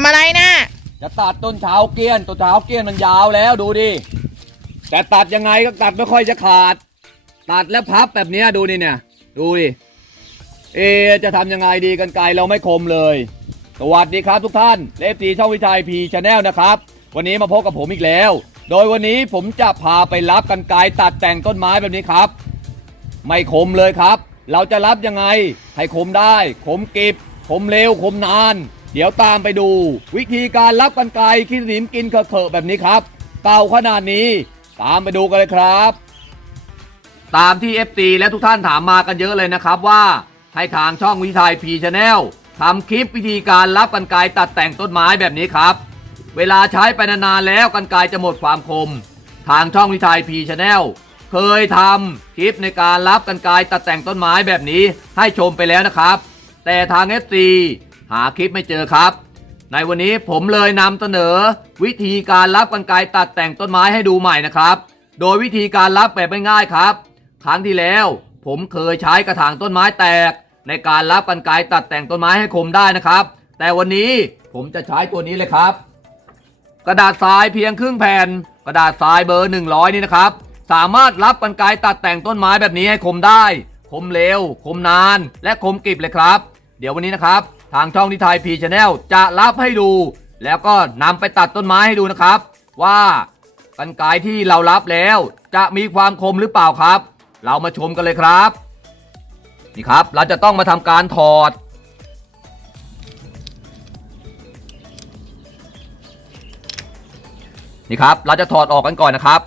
ทำอะไรนะจะตัดต้นเช้าเกี้ยนต้นเช้าเกี้ยนมันยาวแล้วดูดิแต่ตัดยังไงก็ตัดไม่ค่อยจะขาด ตัดแล้วพับแบบนี้ดูนี่เนี่ย ดูดิเอจะทำยังไงดีกันไกลเราไม่คมเลย สวัสดีครับทุกท่านเลฟตีช่องวิชัยพีชาแนลนะครับ วันนี้มาพบกับผมอีกแล้ว โดยวันนี้ผมจะพาไปรับกันไกลตัดแต่งต้นไม้แบบนี้ครับ ไม่คมเลยครับ เราจะรับยังไงให้คมได้คมกิบคมเร็วคมนาน ดี๋ยวตามไปดู วิธีการรับกันไกลคิดสนิมกินเขอะแบบนี้ครับ เก่าขนาดนี้ ตามไปดูกันเลยครับ ตามที่ FT และทุกท่านถามมากันเยอะเลยนะครับว่าให้ทางช่องวิทัยพีชาแนลทำคลิปวิธีการรับกันไกลตัดแต่งต้นไม้แบบนี้ครับ เวลาใช้ไปนานๆแล้วกันไกลจะหมดความคม ทางช่องวิทัยพีชาแนลเคยทำคลิปในการรับกันไกลตัดแต่งต้นไม้แบบนี้ให้ชมไปแล้วนะครับ แต่ทาง FC หาคลิปไม่เจอครับ ในวันนี้ผมเลยนำเสนอ วิธีการรับกันไกตัดแต่งต้นไม้ให้ดูใหม่นะครับ โดยวิธีการรับแบบง่ายๆครับ ครั้งที่แล้ว ผมเคยใช้กระถางต้นไม้แตก ในการรับกันไกตัดแต่งต้นไม้ให้คมได้นะครับ แต่วันนี้ผมจะใช้ตัวนี้เลยครับ กระดาษทรายเพียงครึ่งแผ่น กระดาษทรายเบอร์ 100 นี่นะครับ สามารถรับกันไกตัดแต่งต้นไม้แบบนี้ให้คมได้ คมเร็ว คมนาน และคมกริบเลยครับ เดี๋ยววันนี้นะครับ ทางช่องนิทายพีชแนลจะรับให้ดู แล้วก็นำไปตัดต้นไม้ให้ดูนะครับ ว่ากันไกที่เรารับแล้ว จะมีความคมหรือเปล่าครับ เรามาชมกันเลยครับ นี่ครับเราจะต้องมาทำการถอด นี่ครับเราจะถอดออกกันก่อนนะครับ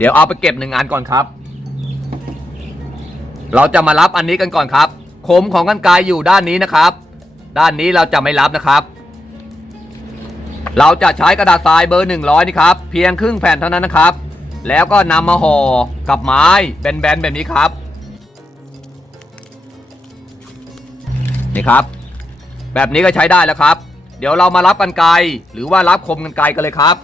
เดี๋ยวเอาไปเก็บหนึ่งอันก่อนครับ เราจะมารับอันนี้กันก่อนครับ คมของกันไกรอยู่ด้านนี้นะครับ ด้านนี้เราจะไม่รับนะครับ เราจะใช้กระดาษทรายเบอร์ 100 นี่ครับ เพียงครึ่งแผ่นเท่านั้นนะครับ แล้วก็นำมาห่อกับไม้แบนๆแบบนี้ครับ นี่ครับ แบบนี้ก็ใช้ได้แล้วครับ เดี๋ยวเรามารับกันไกหรือว่ารับคมกันไกกันเลยครับ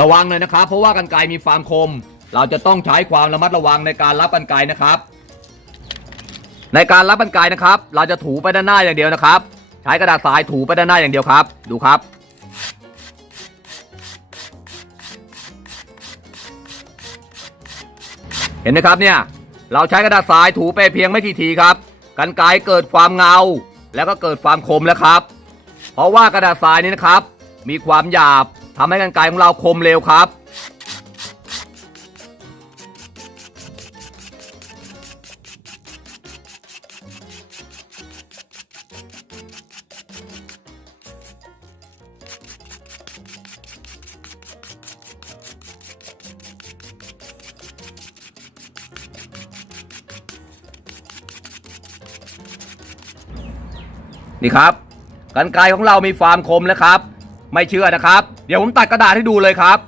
ระวังเลยนะครับ เพราะว่ากันไกมีความคม เราจะต้องใช้ความระมัดระวังในการรับกันไกนะครับ ในการรับกันไกนะครับ เราจะถูไปด้านหน้าอย่างเดียวนะครับ ใช้กระดาษทรายถูไปด้านหน้าอย่างเดียวครับ ดูครับเห็นไหมครับเนี่ยเราใช้กระดาษทรายถูไปเพียงไม่กี่ทีครับกันไกเกิดความเงา แล้วก็เกิดความคมแล้วครับ เพราะว่ากระดาษทรายนี้นะครับ มีความหยาบ ทำให้กันไกรของเราคมเร็วครับ นี่ครับกันไกรของเรามีความคมแล้วครับ ไม่เชื่อนะครับ เดี๋ยวผมตัดกระดาษให้ดูเลยครับ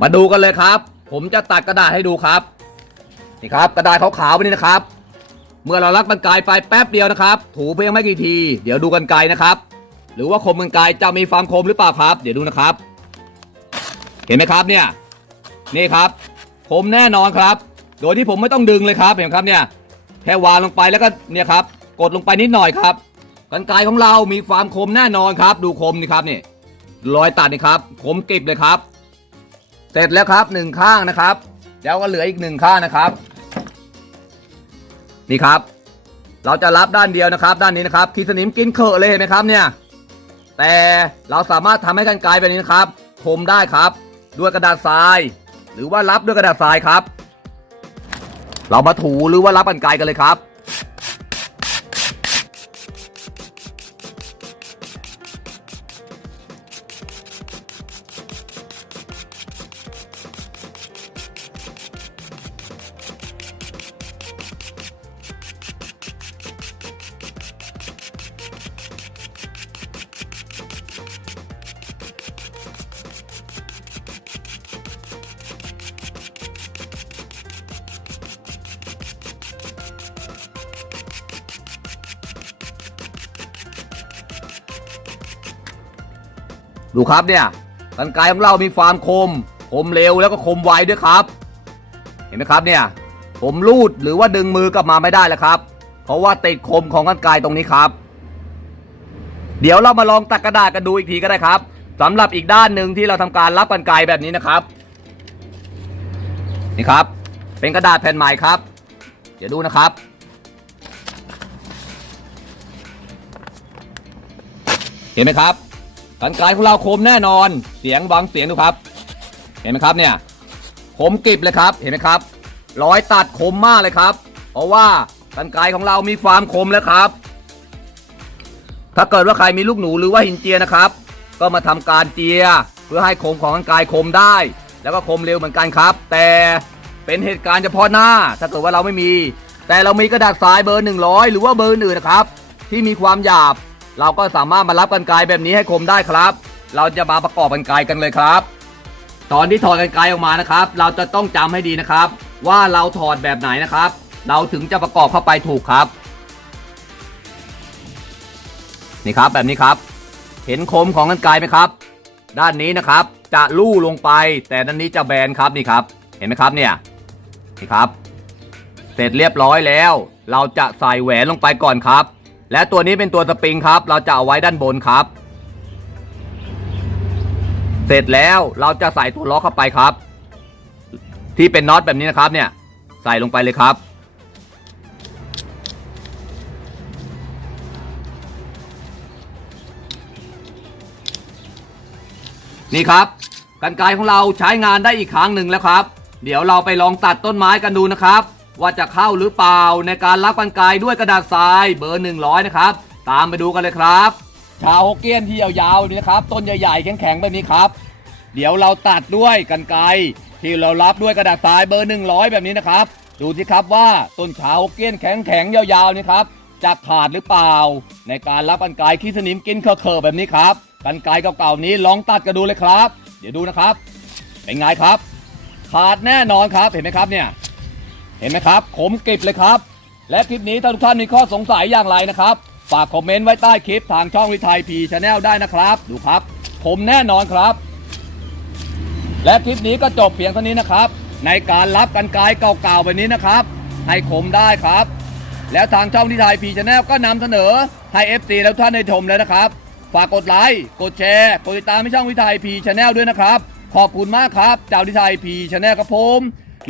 มาดูกันเลยครับ ผมจะตัดกระดาษให้ดูครับนี่ครับ กระดาษขาวๆนี่นะครับ เมื่อเราลักกันไกรไปแป๊บเดียวนะครับ ถูเพียงไม่กี่ที เดี๋ยวดูกันไกรนะครับ หรือว่าคมกันไกรจะมีความคมหรือเปล่าครับ เดี๋ยวดูนะครับ เห็นไหมครับเนี่ยนี่ครับคมแน่นอนครับ โดยที่ผมไม่ต้องดึงเลยครับเห็นไหมครับเนี่ยแค่วางลงไปแล้วก็เนี่ยครับ กดลงไปนิดหน่อยครับ กันไกรของเรามีความคมแน่นอนครับ ดูคมนี่ครับนี่รอยตัดนี่ครับคมกริบเลยครับ เสร็จแล้วครับหนึ่งข้างนะครับ แล้วก็เหลืออีกหนึ่งข้างนะครับ นี่ครับ เราจะรับด้านเดียวนะครับ ด้านนี้นะครับขีดสนิมกินเขอะเลยเห็นไหมครับเนี่ย แต่เราสามารถทำให้กันไกรแบบนี้นะครับ คมได้ครับ ด้วยกระดาษทราย หรือว่ารับด้วยกระดาษทรายครับ เรามาถูหรือว่ารับกันไกลกันเลยครับ ดูครับเนี่ยกันไกของเรามีความคม คมเร็วแล้วก็คมไวด้วยครับ เห็นไหมครับเนี่ย ผมรูดหรือว่าดึงมือกลับมาไม่ได้แล้วครับ เพราะว่าติดคมของกันไกตรงนี้ครับ เดี๋ยวเรามาลองตัดกระดาษกันดูอีกทีก็ได้ครับสำหรับอีกด้านหนึ่งที่เราทำการรับกันไกแบบนี้นะครับ นี่ครับ เป็นกระดาษแผ่นใหม่ครับ เดี๋ยวดูนะครับเห็นไหมครับ กันไกรของเราคมแน่นอน เสียงบางเสียงดูครับ เห็นไหมครับเนี่ยคมกริบเลยครับ เห็นไหมครับร้อยตัดคมมากเลยครับ เพราะว่ากันไกรของเรามีความคมแล้วครับ ถ้าเกิดว่าใครมีลูกหนูหรือว่าหินเจียนะครับ ก็มาทำการเจีย เพื่อให้คมของกันไกรคมได้ แล้วก็คมเร็วเหมือนกันครับ แต่เป็นเหตุการณ์เฉพาะหน้า ถ้าเกิดว่าเราไม่มี แต่เรามีกระดาษทรายเบอร์ 100 หรือว่าเบอร์อื่นนะครับ ที่มีความหยาบ เราก็สามารถมารับกันไกรแบบนี้ให้คมได้ครับ เราจะมาประกอบกันไกรกันเลยครับ ตอนที่ถอดกันไกรออกมานะครับ เราจะต้องจำให้ดีนะครับ ว่าเราถอดแบบไหนนะครับ เราถึงจะประกอบเข้าไปถูกครับ นี่ครับแบบนี้ครับ เห็นคมของกันไกรไหมครับ ด้านนี้นะครับจะลู่ลงไป แต่ด้านนี้จะแบนครับนี่ครับ เห็นไหมครับเนี่ยนี่ครับ เสร็จเรียบร้อยแล้ว เราจะใส่แหวนลงไปก่อนครับ และตัวนี้เป็นตัวสปริงครับ เราจะเอาไว้ด้านบนครับ เสร็จแล้วเราจะใส่ตัวล็อกเข้าไปครับ ที่เป็นน็อตแบบนี้นะครับเนี่ย ใส่ลงไปเลยครับ นี่ครับกันไกรของเราใช้งานได้อีกครั้งหนึ่งแล้วครับ เดี๋ยวเราไปลองตัดต้นไม้กันดูนะครับ ว่าจะเข้าหรือเปล่าในการรับกันไกรด้วยกระดาษทรายเบอร์ 100 นะครับ ตามไปดูกันเลยครับ ชาวฮกเกี้ยนที่ยาวๆแบบนี้นะครับ ต้นใหญ่ๆ แข็งๆแบบนี้ครับ เดี๋ยวเราตัดด้วยกันไกรที่เรารับด้วยกระดาษทรายเบอร์ 100 แบบนี้นะครับ ดูสิครับว่าต้นชาวฮกเกี้ยนแข็งๆยาวๆนี่ครับจะขาดหรือเปล่า ในการรับกันไกรขี้สนิมกินเคอะๆแบบนี้ครับกันไกรเก่าๆนี้ลองตัดกันดูเลยครับ เดี๋ยวดูนะครับ เป็นไงครับ ขาดแน่นอนครับเห็นไหมครับเนี่ย เห็นไหมครับขมกริบเลยครับ และคลิปนี้ถ้าทุกท่านมีข้อสงสัยอย่างไรนะครับ ฝากคอมเมนต์ไว้ใต้คลิปทางช่องวิทัยพีชาแนลได้นะครับ ดูครับผมแน่นอนครับ และคลิปนี้ก็จบเพียงเท่านี้นะครับ ในการรับกันไกลเก่าๆแบบนี้นะครับ ให้คมได้ครับ แล้วทางช่องวิทัยพีชาแนลก็นำเสนอให้ FC แล้วท่านได้ชมแล้วนะครับ ฝากกดไลค์กดแชร์กดติดตามให้ช่องวิทัยพีชาแนลด้วยนะครับขอบคุณมากครับเจ้าวิทัยพีชาแนลครับผม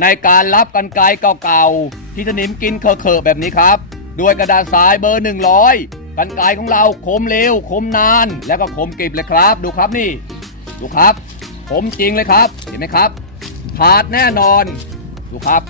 ในการรับกันไกลเก่าๆ ที่สนิมกินเคอะๆแบบนี้ครับ ด้วยกระดาษทรายเบอร์ 100 กันไกลของเราคมเร็วคมนาน แล้วก็คมกริบเลยครับ ดูครับนี่ ดูครับ คมจริงเลยครับ เห็นไหมครับขาดแน่นอน ดูครับ